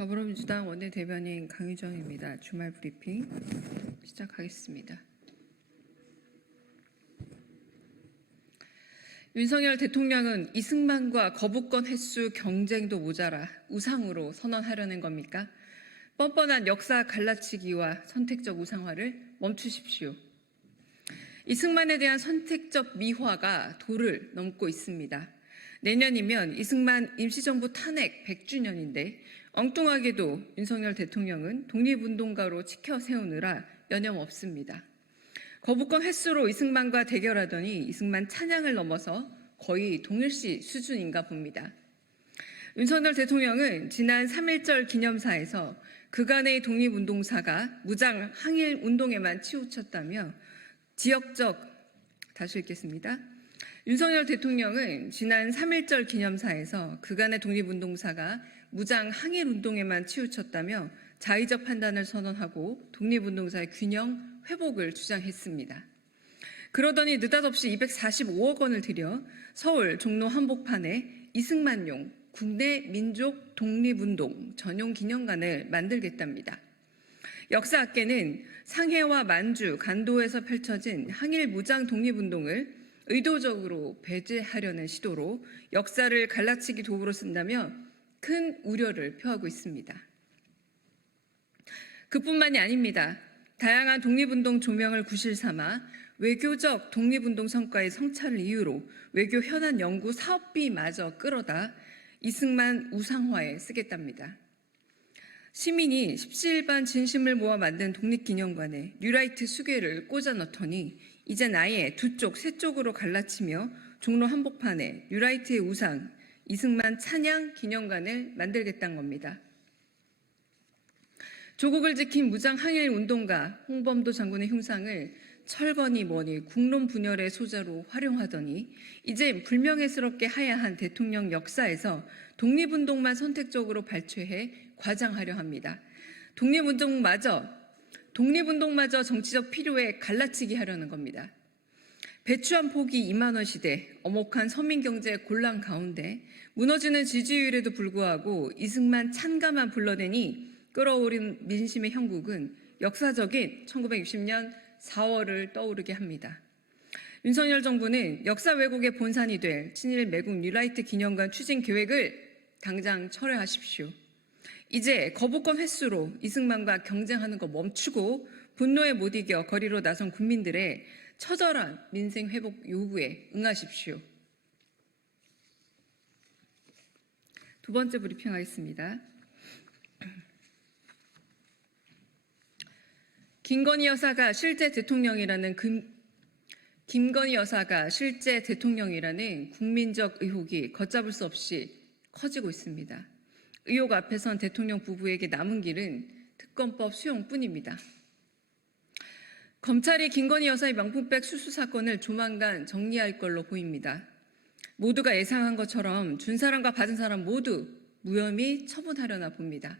더불어민주당 원내대변인 강유정입니다. 주말 브리핑 시작하겠습니다. 윤석열 대통령은 이승만과 거부권 횟수 경쟁도 모자라 우상으로 선언하려는 겁니까? 뻔뻔한 역사 갈라치기와 선택적 우상화를 멈추십시오. 이승만에 대한 선택적 미화가 도를 넘고 있습니다. 내년이면 이승만 임시정부 탄핵 100주년인데 엉뚱하게도 윤석열 대통령은 독립운동가로 치켜 세우느라 여념없습니다. 거부권 횟수로 이승만과 대결하더니 이승만 찬양을 넘어서 거의 동일시 수준인가 봅니다. 윤석열 대통령은 지난 3.1절 기념사에서 그간의 독립운동사가 무장 항일운동에만 치우쳤다며 다시 읽겠습니다. 윤석열 대통령은 지난 3.1절 기념사에서 그간의 독립운동사가 무장 항일운동에만 치우쳤다며 자의적 판단을 선언하고 독립운동사의 균형 회복을 주장했습니다. 그러더니 느닷없이 245억 원을 들여 서울 종로 한복판에 이승만용 국내 민족 독립운동 전용 기념관을 만들겠답니다. 역사학계는 상해와 만주, 간도에서 펼쳐진 항일 무장 독립운동을 의도적으로 배제하려는 시도로 역사를 갈라치기 도구로 쓴다며 큰 우려를 표하고 있습니다. 그뿐만이 아닙니다. 다양한 독립운동 조명을 구실 삼아 외교적 독립운동 성과의 성찰을 이유로 외교 현안 연구 사업비마저 끌어다 이승만 우상화에 쓰겠답니다. 시민이 십시일반 진심을 모아 만든 독립기념관에 뉴라이트 수괴를 꽂아 넣더니 이젠 아예 두 쪽, 세 쪽으로 갈라치며 종로 한복판에 뉴라이트의 우상, 이승만 찬양 기념관을 만들겠다는 겁니다. 조국을 지킨 무장 항일 운동가 홍범도 장군의 흉상을 철거니 뭐니 국론 분열의 소재로 활용하더니 이제 불명예스럽게 하야한 대통령 역사에서 독립운동만 선택적으로 발췌해 과장하려 합니다. 독립운동마저 정치적 필요에 갈라치기 하려는 겁니다. 배추한 포기 2만 원 시대, 엄혹한 서민경제 곤란 가운데 무너지는 지지율에도 불구하고 이승만 찬가만 불러대니 끌어오른 민심의 형국은 역사적인 1960년 4월을 떠오르게 합니다. 윤석열 정부는 역사 왜곡의 본산이 될 친일 매국 뉴라이트 기념관 추진 계획을 당장 철회하십시오. 이제 거부권 횟수로 이승만과 경쟁하는 거 멈추고 분노에 못 이겨 거리로 나선 국민들의 처절한 민생 회복 요구에 응하십시오. 두 번째 브리핑하겠습니다. 김건희 여사가 실제 대통령이라는 국민적 의혹이 걷잡을 수 없이 커지고 있습니다. 의혹 앞에선 대통령 부부에게 남은 길은 특검법 수용뿐입니다. 검찰이 김건희 여사의 명품백 수수 사건을 조만간 정리할 걸로 보입니다. 모두가 예상한 것처럼 준 사람과 받은 사람 모두 무혐의 처분하려나 봅니다.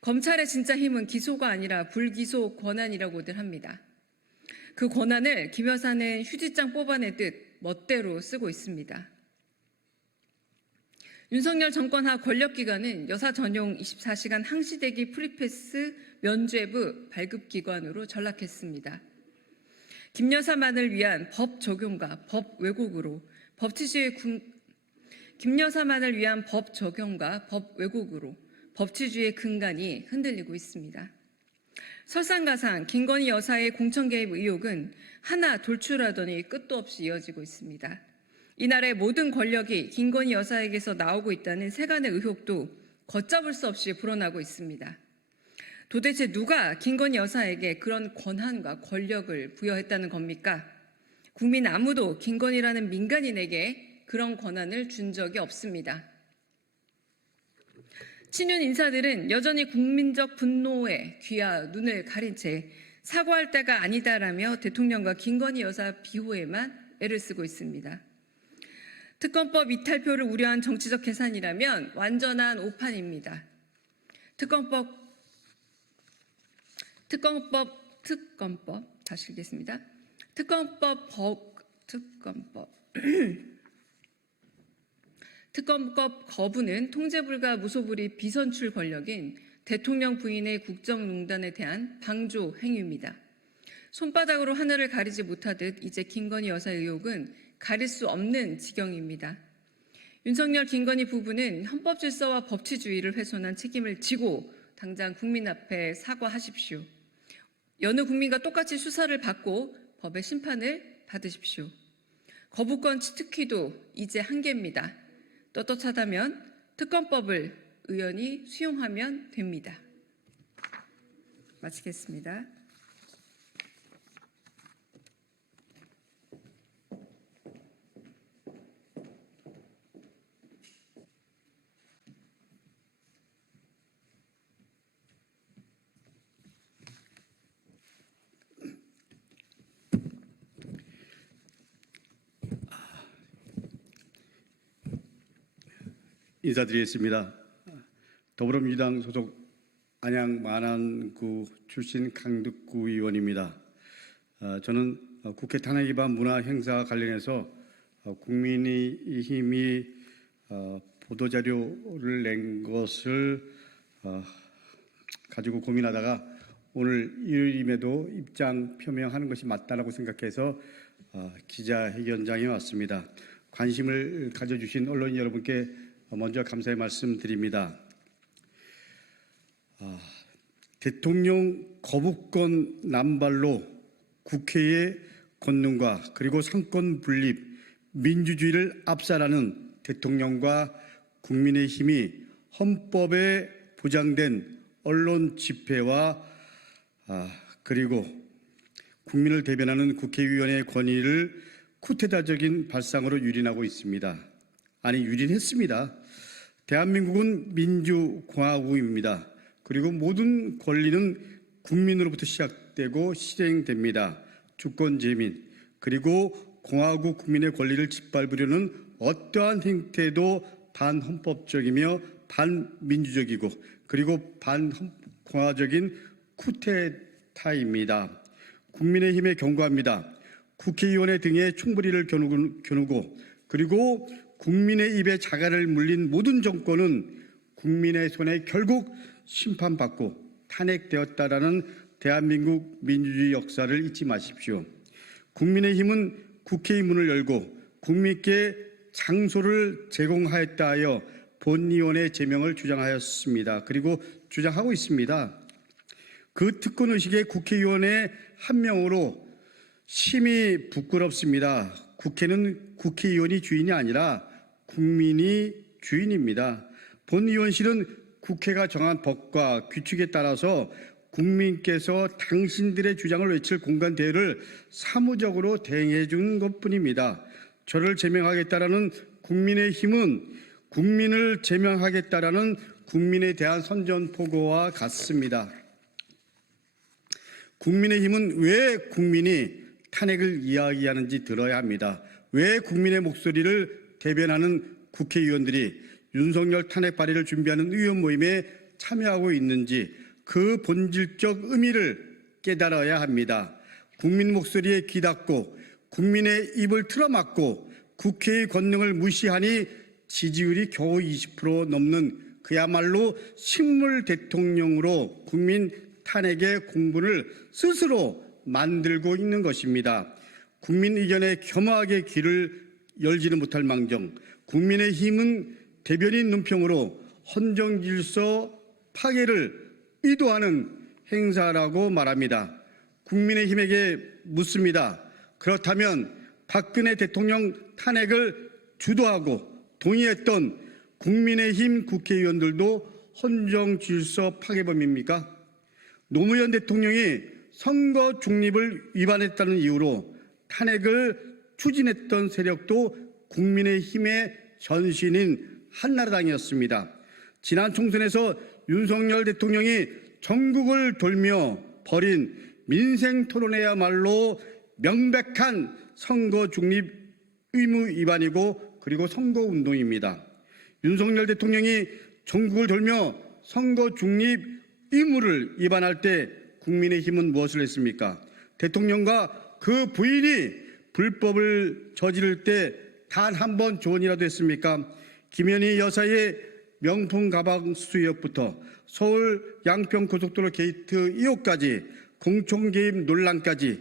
검찰의 진짜 힘은 기소가 아니라 불기소 권한이라고들 합니다. 그 권한을 김 여사는 휴지장 뽑아내듯 멋대로 쓰고 있습니다. 윤석열 정권 하 권력기관은 여사 전용 24시간 항시대기 프리패스 면죄부 발급기관으로 전락했습니다. 김 여사만을 위한 법 적용과 법 왜곡으로 법치주의의 근간이 흔들리고 있습니다. 설상가상 김건희 여사의 공천 개입 의혹은 하나 돌출하더니 끝도 없이 이어지고 있습니다. 이날의 모든 권력이 김건희 여사에게서 나오고 있다는 세간의 의혹도 걷잡을 수 없이 불어나고 있습니다. 도대체 누가 김건희 여사에게 그런 권한과 권력을 부여했다는 겁니까? 국민 아무도 김건희라는 민간인에게 그런 권한을 준 적이 없습니다. 친윤 인사들은 여전히 국민적 분노에 귀와 눈을 가린 채 사과할 때가 아니다라며 대통령과 김건희 여사 비호에만 애를 쓰고 있습니다. 특검법 이탈표를 우려한 정치적 계산이라면 완전한 오판입니다. 다시 읽겠습니다. 특검법 거부는 통제불가 무소불위 비선출 권력인 대통령 부인의 국정농단에 대한 방조 행위입니다. 손바닥으로 하늘을 가리지 못하듯 이제 김건희 여사 의혹은 가릴 수 없는 지경입니다. 윤석열, 김건희 부부는 헌법 질서와 법치주의를 훼손한 책임을 지고 당장 국민 앞에 사과하십시오. 여느 국민과 똑같이 수사를 받고 법의 심판을 받으십시오. 거부권 치트키도 이제 한계입니다. 떳떳하다면 특검법을 의원이 수용하면 됩니다. 마치겠습니다. 인사드리겠습니다. 더불어민주당 소속 안양 마난구 출신 강덕구 의원입니다. 저는 국회 탄핵 위반 문화 행사 관련해서 국민의힘이 보도자료를 낸 것을 가지고 고민하다가 오늘 일요일임에도 입장 표명하는 것이 맞다라고 생각해서 기자회견장에 왔습니다. 관심을 가져주신 언론인 여러분께 먼저 감사의 말씀드립니다. 대통령 거부권 남발로 국회의 권능과 그리고 상권 분립, 민주주의를 압살하는 대통령과 국민의힘이 헌법에 보장된 언론 집회와 그리고 국민을 대변하는 국회의원의 권위를 쿠데타적인 발상으로 유린하고 있습니다. 아니, 유린했습니다. 대한민국은 민주공화국입니다. 그리고 모든 권리는 국민으로부터 시작되고 실행됩니다. 주권재민 그리고 공화국 국민의 권리를 짓밟으려는 어떠한 행태도 반헌법적이며 반민주적이고 그리고 반공화적인 쿠데타입니다. 국민의힘에 경고합니다. 국회의원의 등에 총부리를 겨누고 그리고 국민의 입에 자갈을 물린 모든 정권은 국민의 손에 결국 심판받고 탄핵되었다라는 대한민국 민주주의 역사를 잊지 마십시오. 국민의힘은 국회의 문을 열고 국민께 장소를 제공하였다 하여 본의원의 제명을 주장하였습니다. 그리고 주장하고 있습니다. 그 특권의식의 국회의원의 한 명으로 심히 부끄럽습니다. 국회는 국회의원이 주인이 아니라 국민이 주인입니다. 본의원실은 국회가 정한 법과 규칙에 따라서 국민께서 당신들의 주장을 외칠 공간 대여를 사무적으로 대행해 준 것뿐입니다. 저를 제명하겠다라는 국민의힘은 국민을 제명하겠다라는 국민에 대한 선전포고와 같습니다. 국민의힘은 왜 국민이 탄핵을 이야기하는지 들어야 합니다. 왜 국민의 목소리를 대변하는 국회의원들이 윤석열 탄핵 발의를 준비하는 의원 모임에 참여하고 있는지 그 본질적 의미를 깨달아야 합니다. 국민 목소리에 귀닫고 국민의 입을 틀어막고 국회의 권능을 무시하니 지지율이 겨우 20% 넘는 그야말로 식물 대통령으로 국민 탄핵의 공분을 스스로 만들고 있는 것입니다. 국민 의견에 겸허하게 귀를 열지는 못할 망정 국민의힘은 대변인 논평으로 헌정질서 파괴를 의도하는 행사라고 말합니다. 국민의힘에게 묻습니다. 그렇다면 박근혜 대통령 탄핵을 주도하고 동의했던 국민의힘 국회의원들도 헌정질서 파괴범입니까? 노무현 대통령이 선거 중립을 위반했다는 이유로 탄핵을 추진했던 세력도 국민의힘의 전신인 한나라당이었습니다. 지난 총선에서 윤석열 대통령이 전국을 돌며 벌인 민생 토론회야말로 명백한 선거 중립 의무 위반이고 그리고 선거운동입니다. 윤석열 대통령이 전국을 돌며 선거 중립 의무를 위반할 때 국민의힘은 무엇을 했습니까? 대통령과 그 부인이 불법을 저지를 때 단 한 번 조언이라도 했습니까? 김현희 여사의 명품 가방 수수의혹부터 서울 양평 고속도로 게이트 의혹까지 공청 개입 논란까지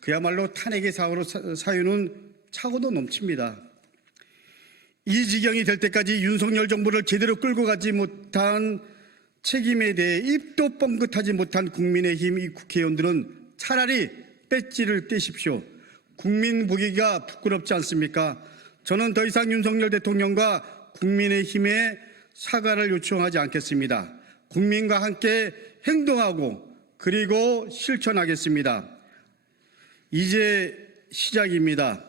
그야말로 탄핵의 사유는 차고도 넘칩니다. 이 지경이 될 때까지 윤석열 정부를 제대로 끌고 가지 못한 책임에 대해 입도 뻥긋하지 못한 국민의힘 이 국회의원들은 차라리 배지를 떼십시오. 국민 보기가 부끄럽지 않습니까? 저는 더 이상 윤석열 대통령과 국민의힘에 사과를 요청하지 않겠습니다. 국민과 함께 행동하고 그리고 실천하겠습니다. 이제 시작입니다.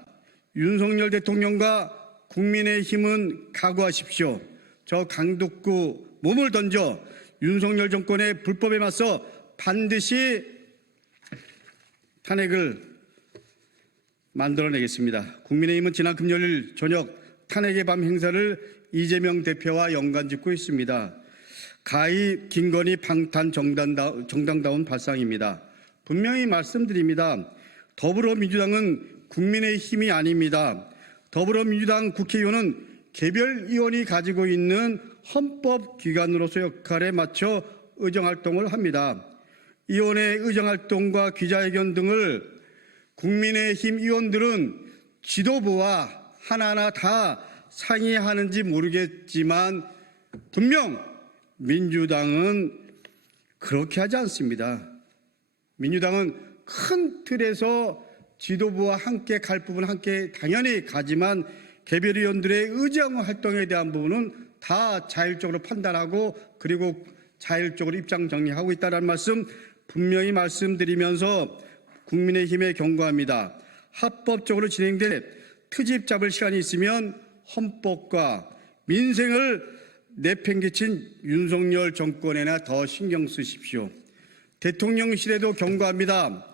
윤석열 대통령과 국민의힘은 각오하십시오. 저 강북구 몸을 던져 윤석열 정권의 불법에 맞서 반드시 탄핵을 만들어내겠습니다. 국민의힘은 지난 금요일 저녁 탄핵의 밤 행사를 이재명 대표와 연관짓고 있습니다. 가히 김건희 방탄 정당다운 발상입니다. 분명히 말씀드립니다. 더불어민주당은 국민의힘이 아닙니다. 더불어민주당 국회의원은 개별 의원이 가지고 있는 헌법기관으로서 역할에 맞춰 의정활동을 합니다. 의원의 의정활동과 기자회견 등을 국민의힘 의원들은 지도부와 하나하나 다 상의하는지 모르겠지만 분명 민주당은 그렇게 하지 않습니다. 민주당은 큰 틀에서 지도부와 함께 갈 부분은 함께 당연히 가지만 개별 의원들의 의정 활동에 대한 부분은 다 자율적으로 판단하고 그리고 자율적으로 입장 정리하고 있다는 말씀 분명히 말씀드리면서 국민의힘에 경고합니다. 합법적으로 진행될 트집 잡을 시간이 있으면 헌법과 민생을 내팽개친 윤석열 정권에나 더 신경 쓰십시오. 대통령실에도 경고합니다.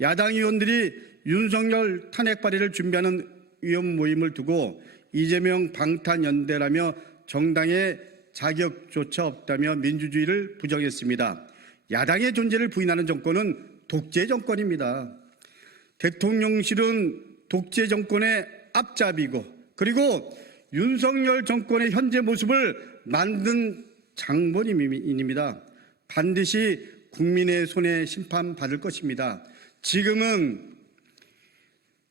야당 의원들이 윤석열 탄핵 발의를 준비하는 의원 모임을 두고 이재명 방탄연대라며 정당의 자격조차 없다며 민주주의를 부정했습니다. 야당의 존재를 부인하는 정권은 독재 정권입니다. 대통령실은 독재 정권의 앞잡이고 그리고 윤석열 정권의 현재 모습을 만든 장본인입니다. 반드시 국민의 손에 심판받을 것입니다. 지금은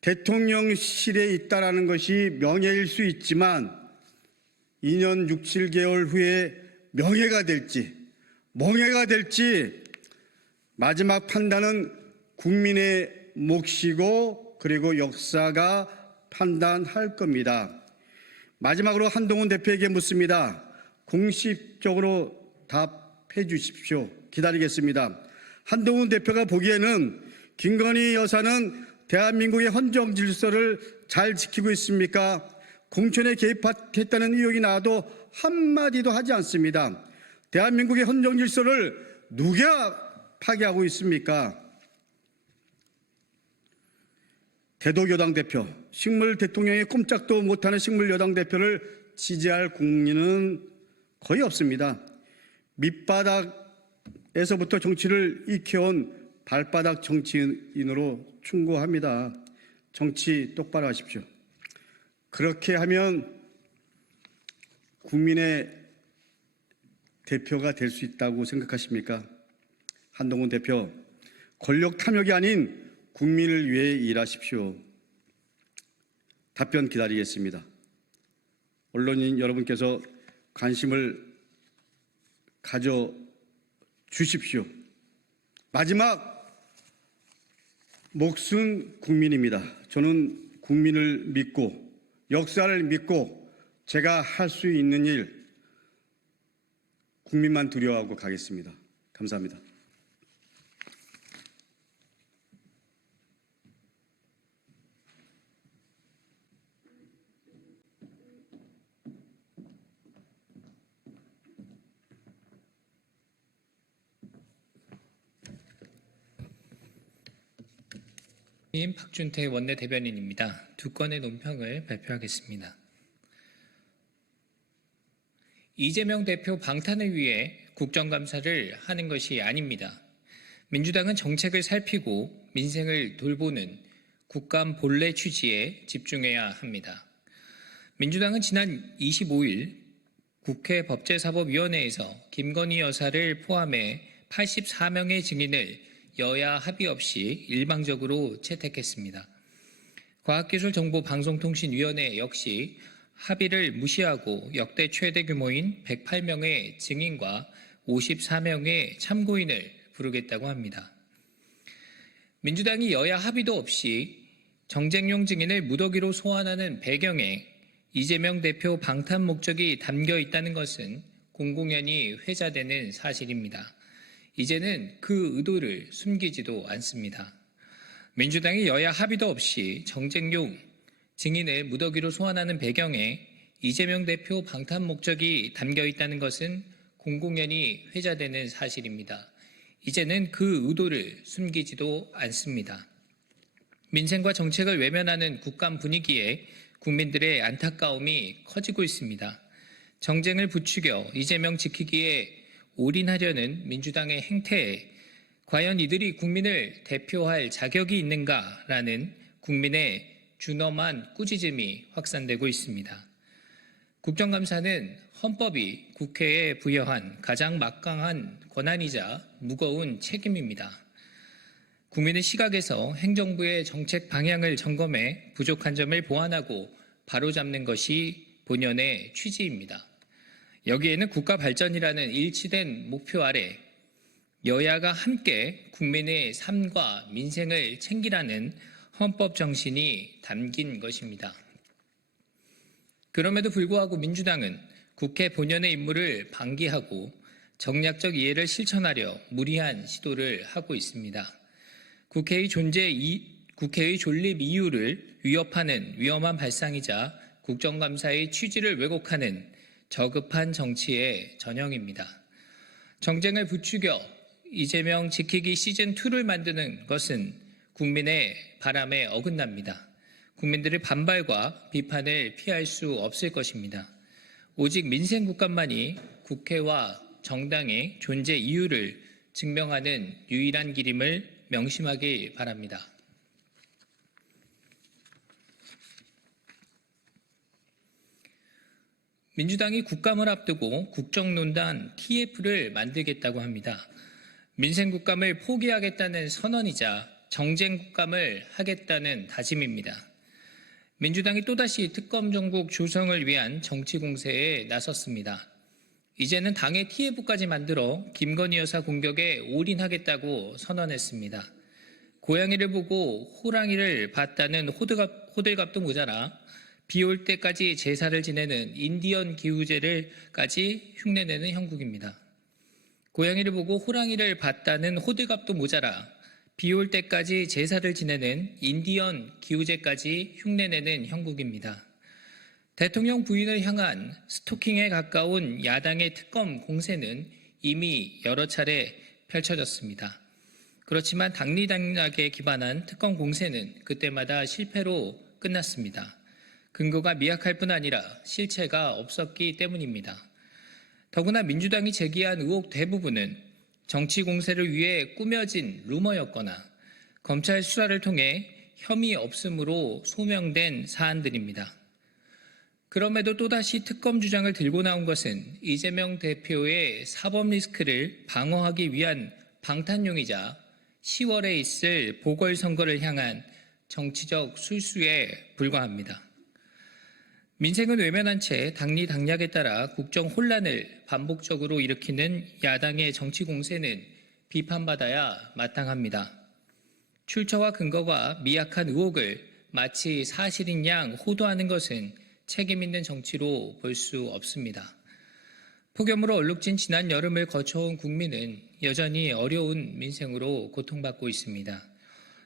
대통령실에 있다라는 것이 명예일 수 있지만 2년 6, 7개월 후에 명예가 될지 멍해가 될지 마지막 판단은 국민의 몫이고 그리고 역사가 판단할 겁니다. 마지막으로 한동훈 대표에게 묻습니다. 공식적으로 답해 주십시오. 기다리겠습니다. 한동훈 대표가 보기에는 김건희 여사는 대한민국의 헌정 질서를 잘 지키고 있습니까? 공천에 개입했다는 의혹이 나와도 한마디도 하지 않습니다. 대한민국의 헌정 질서를 누가 파괴하고 있습니까? 대도여당 대표, 식물 대통령의 꼼짝도 못하는 식물 여당 대표를 지지할 국민은 거의 없습니다. 밑바닥에서부터 정치를 익혀온 발바닥 정치인으로 충고합니다. 정치 똑바로 하십시오. 그렇게 하면 국민의 대표가 될 수 있다고 생각하십니까? 한동훈 대표, 권력 탐욕이 아닌 국민을 위해 일하십시오. 답변 기다리겠습니다. 언론인 여러분께서 관심을 가져 주십시오. 마지막 몫은 국민입니다. 저는 국민을 믿고 역사를 믿고 제가 할 수 있는 일 국민만 두려워하고 가겠습니다. 감사합니다. 박준태 원내대변인입니다. 두 건의 논평을 발표하겠습니다. 이재명 대표 방탄을 위해 국정감사를 하는 것이 아닙니다. 민주당은 정책을 살피고 민생을 돌보는 국감 본래 취지에 집중해야 합니다. 민주당은 지난 25일 국회 법제사법위원회에서 김건희 여사를 포함해 84명의 증인을 여야 합의 없이 일방적으로 채택했습니다. 과학기술정보방송통신위원회 역시 합의를 무시하고 역대 최대 규모인 108명의 증인과 54명의 참고인을 부르겠다고 합니다. 민주당이 여야 합의도 없이 정쟁용 증인을 무더기로 소환하는 배경에 이재명 대표 방탄 목적이 담겨 있다는 것은 공공연히 회자되는 사실입니다. 이제는 그 의도를 숨기지도 않습니다. 민주당이 여야 합의도 없이 정쟁용 증인을 무더기로 소환하는 배경에 이재명 대표 방탄 목적이 담겨 있다는 것은 공공연히 회자되는 사실입니다. 이제는 그 의도를 숨기지도 않습니다. 민생과 정책을 외면하는 국감 분위기에 국민들의 안타까움이 커지고 있습니다. 정쟁을 부추겨 이재명 지키기에 올인하려는 민주당의 행태에 과연 이들이 국민을 대표할 자격이 있는가라는 국민의 준엄한 꾸짖음이 확산되고 있습니다. 국정감사는 헌법이 국회에 부여한 가장 막강한 권한이자 무거운 책임입니다. 국민의 시각에서 행정부의 정책 방향을 점검해 부족한 점을 보완하고 바로잡는 것이 본연의 취지입니다. 여기에는 국가 발전이라는 일치된 목표 아래 여야가 함께 국민의 삶과 민생을 챙기라는 헌법 정신이 담긴 것입니다. 그럼에도 불구하고 민주당은 국회 본연의 임무를 방기하고 정략적 이해를 실천하려 무리한 시도를 하고 있습니다. 국회의 존립 이유를 위협하는 위험한 발상이자 국정감사의 취지를 왜곡하는 저급한 정치의 전형입니다. 정쟁을 부추겨 이재명 지키기 시즌2를 만드는 것은 국민의 바람에 어긋납니다. 국민들의 반발과 비판을 피할 수 없을 것입니다. 오직 민생국감만이 국회와 정당의 존재 이유를 증명하는 유일한 길임을 명심하기 바랍니다. 민주당이 국감을 앞두고 국정농단 TF를 만들겠다고 합니다. 민생국감을 포기하겠다는 선언이자 정쟁국감을 하겠다는 다짐입니다. 민주당이 또다시 특검 정국 조성을 위한 정치 공세에 나섰습니다. 이제는 당의 TF까지 만들어 김건희 여사 공격에 올인하겠다고 선언했습니다. 고양이를 보고 호랑이를 봤다는 호들갑도 모자라 비 올 때까지 제사를 지내는 인디언 기우제를까지 흉내내는 형국입니다. 고양이를 보고 호랑이를 봤다는 호들갑도 모자라 비 올 때까지 제사를 지내는 인디언 기우제까지 흉내내는 형국입니다. 대통령 부인을 향한 스토킹에 가까운 야당의 특검 공세는 이미 여러 차례 펼쳐졌습니다. 그렇지만 당리당략에 기반한 특검 공세는 그때마다 실패로 끝났습니다. 근거가 미약할 뿐 아니라 실체가 없었기 때문입니다. 더구나 민주당이 제기한 의혹 대부분은 정치 공세를 위해 꾸며진 루머였거나 검찰 수사를 통해 혐의 없음으로 소명된 사안들입니다. 그럼에도 또다시 특검 주장을 들고 나온 것은 이재명 대표의 사법 리스크를 방어하기 위한 방탄용이자 10월에 있을 보궐선거를 향한 정치적 술수에 불과합니다. 민생은 외면한 채 당리당략에 따라 국정 혼란을 반복적으로 일으키는 야당의 정치 공세는 비판받아야 마땅합니다. 출처와 근거가 미약한 의혹을 마치 사실인 양 호도하는 것은 책임 있는 정치로 볼 수 없습니다. 폭염으로 얼룩진 지난 여름을 거쳐온 국민은 여전히 어려운 민생으로 고통받고 있습니다.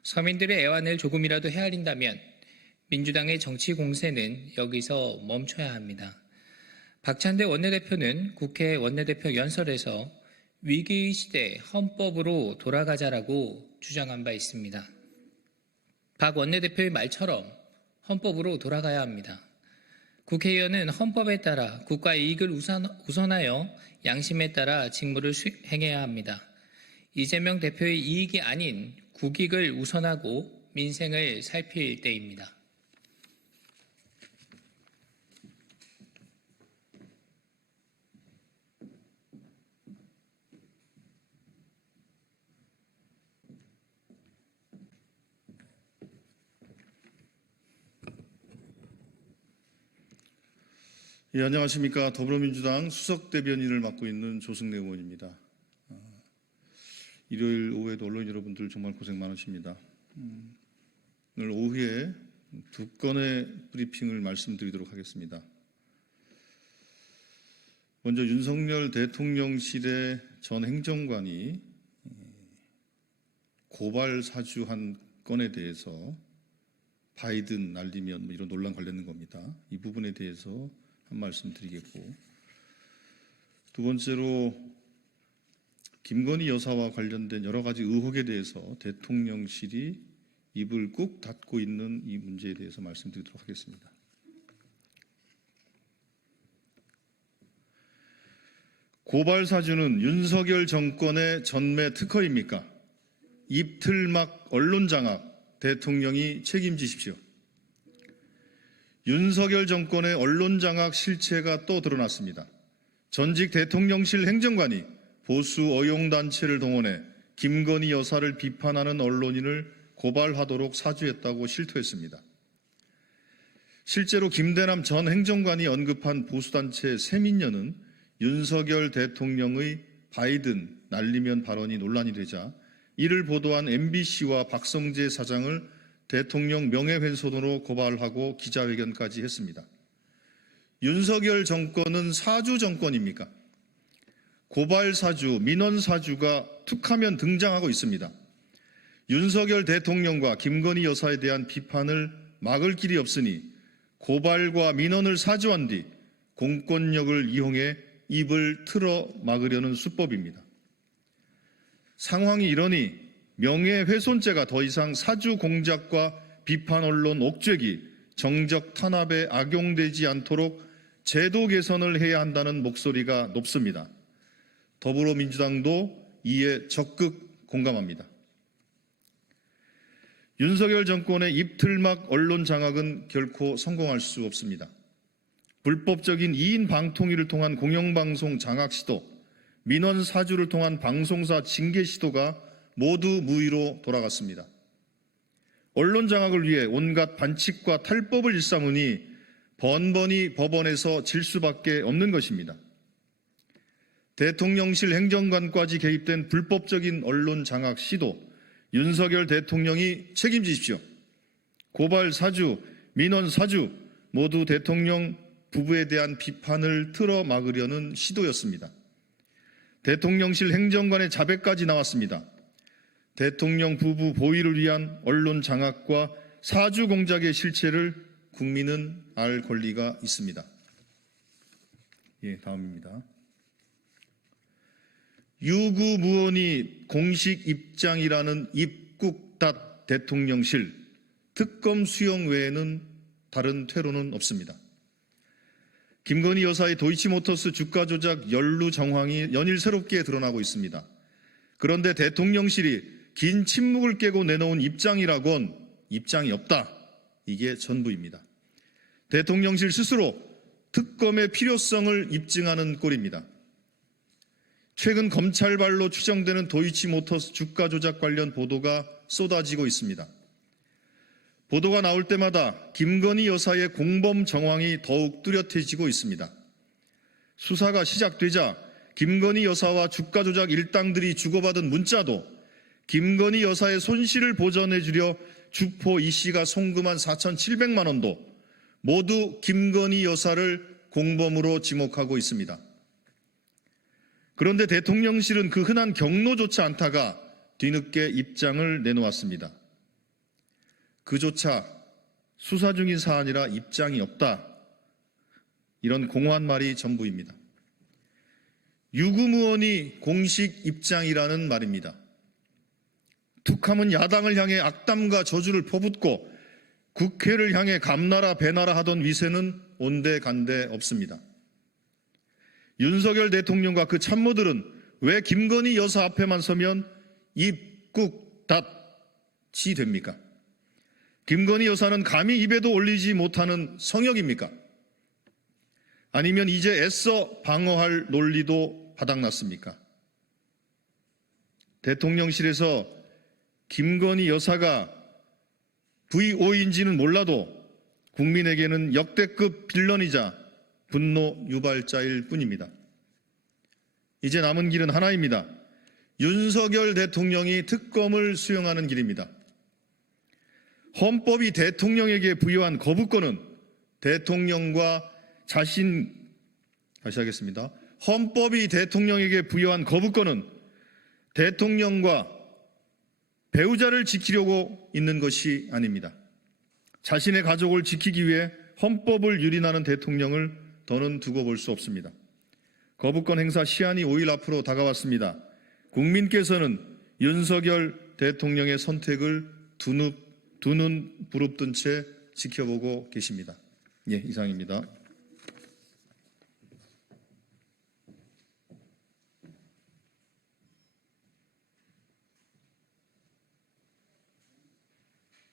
서민들의 애환을 조금이라도 헤아린다면 민주당의 정치 공세는 여기서 멈춰야 합니다. 박찬대 원내대표는 국회 원내대표 연설에서 위기의 시대 헌법으로 돌아가자라고 주장한 바 있습니다. 박 원내대표의 말처럼 헌법으로 돌아가야 합니다. 국회의원은 헌법에 따라 국가의 이익을 우선하여 양심에 따라 직무를 수행해야 합니다. 이재명 대표의 이익이 아닌 국익을 우선하고 민생을 살필 때입니다. 예, 안녕하십니까. 더불어민주당 수석대변인을 맡고 있는 조승래 의원입니다. 일요일 오후에도 언론 여러분들 정말 고생 많으십니다. 오늘 오후에 두 건의 브리핑을 말씀드리도록 하겠습니다. 먼저 윤석열 대통령실의 전 행정관이 고발 사주 한 건에 대해서 바이든 날리면 이런 논란 관련된 겁니다. 이 부분에 대해서 한 말씀 드리겠고, 두 번째로 김건희 여사와 관련된 여러 가지 의혹에 대해서 대통령실이 입을 꾹 닫고 있는 이 문제에 대해서 말씀드리도록 하겠습니다. 고발 사주는 윤석열 정권의 전매 특허입니까? 입틀막 언론 장악 대통령이 책임지십시오. 윤석열 정권의 언론 장악 실체가 또 드러났습니다. 전직 대통령실 행정관이 보수 어용단체를 동원해 김건희 여사를 비판하는 언론인을 고발하도록 사주했다고 실토했습니다. 실제로 김대남 전 행정관이 언급한 보수단체 세민녀는 윤석열 대통령의 바이든 날리면 발언이 논란이 되자 이를 보도한 MBC와 박성재 사장을 대통령 명예훼손으로 고발하고 기자회견까지 했습니다. 윤석열 정권은 사주 정권입니까? 고발 사주, 민원 사주가 툭하면 등장하고 있습니다. 윤석열 대통령과 김건희 여사에 대한 비판을 막을 길이 없으니 고발과 민원을 사주한 뒤 공권력을 이용해 입을 틀어 막으려는 수법입니다. 상황이 이러니 명예훼손죄가 더 이상 사주 공작과 비판 언론 옥죄기, 정적 탄압에 악용되지 않도록 제도 개선을 해야 한다는 목소리가 높습니다. 더불어민주당도 이에 적극 공감합니다. 윤석열 정권의 입틀막 언론 장악은 결코 성공할 수 없습니다. 불법적인 이인 방통위를 통한 공영방송 장악 시도, 민원 사주를 통한 방송사 징계 시도가 모두 무의로 돌아갔습니다. 언론 장악을 위해 온갖 반칙과 탈법을 일삼으니 번번이 법원에서 질 수밖에 없는 것입니다. 대통령실 행정관까지 개입된 불법적인 언론 장악 시도, 윤석열 대통령이 책임지십시오. 고발 사주, 민원 사주 모두 대통령 부부에 대한 비판을 틀어 막으려는 시도였습니다. 대통령실 행정관의 자백까지 나왔습니다. 대통령 부부 보위를 위한 언론 장악과 사주 공작의 실체를 국민은 알 권리가 있습니다. 다음입니다. 유구무원이 공식 입장이라는 입국닷 대통령실 특검 수용 외에는 다른 퇴로는 없습니다. 김건희 여사의 도이치모터스 주가 조작 연루 정황이 연일 새롭게 드러나고 있습니다. 그런데 대통령실이 긴 침묵을 깨고 내놓은 입장이라곤 입장이 없다. 이게 전부입니다. 대통령실 스스로 특검의 필요성을 입증하는 꼴입니다. 최근 검찰발로 추정되는 도이치모터스 주가 조작 관련 보도가 쏟아지고 있습니다. 보도가 나올 때마다 김건희 여사의 공범 정황이 더욱 뚜렷해지고 있습니다. 수사가 시작되자 김건희 여사와 주가 조작 일당들이 주고받은 문자도 김건희 여사의 손실을 보전해 주려 주포 이 씨가 송금한 4,700만 원도 모두 김건희 여사를 공범으로 지목하고 있습니다. 그런데 대통령실은 그 흔한 경로조차 않다가 뒤늦게 입장을 내놓았습니다. 그조차 수사 중인 사안이라 입장이 없다. 이런 공허한 말이 전부입니다. 유구무원이 공식 입장이라는 말입니다. 툭하면 야당을 향해 악담과 저주를 퍼붓고 국회를 향해 감나라 배나라 하던 위세는 온데간데 없습니다. 윤석열 대통령과 그 참모들은 왜 김건희 여사 앞에만 서면 입국 닷이 됩니까? 김건희 여사는 감히 입에도 올리지 못하는 성역입니까? 아니면 이제 애써 방어할 논리도 바닥났습니까? 대통령실에서 김건희 여사가 VO인지는 몰라도 국민에게는 역대급 빌런이자 분노 유발자일 뿐입니다. 이제 남은 길은 하나입니다. 윤석열 대통령이 특검을 수용하는 길입니다. 헌법이 대통령에게 부여한 거부권은 대통령과 헌법이 대통령에게 부여한 거부권은 대통령과 배우자를 지키려고 있는 것이 아닙니다. 자신의 가족을 지키기 위해 헌법을 유린하는 대통령을 더는 두고 볼 수 없습니다. 거부권 행사 시한이 5일 앞으로 다가왔습니다. 국민께서는 윤석열 대통령의 선택을 두 눈 부릅뜬 채 지켜보고 계십니다. 예, 이상입니다.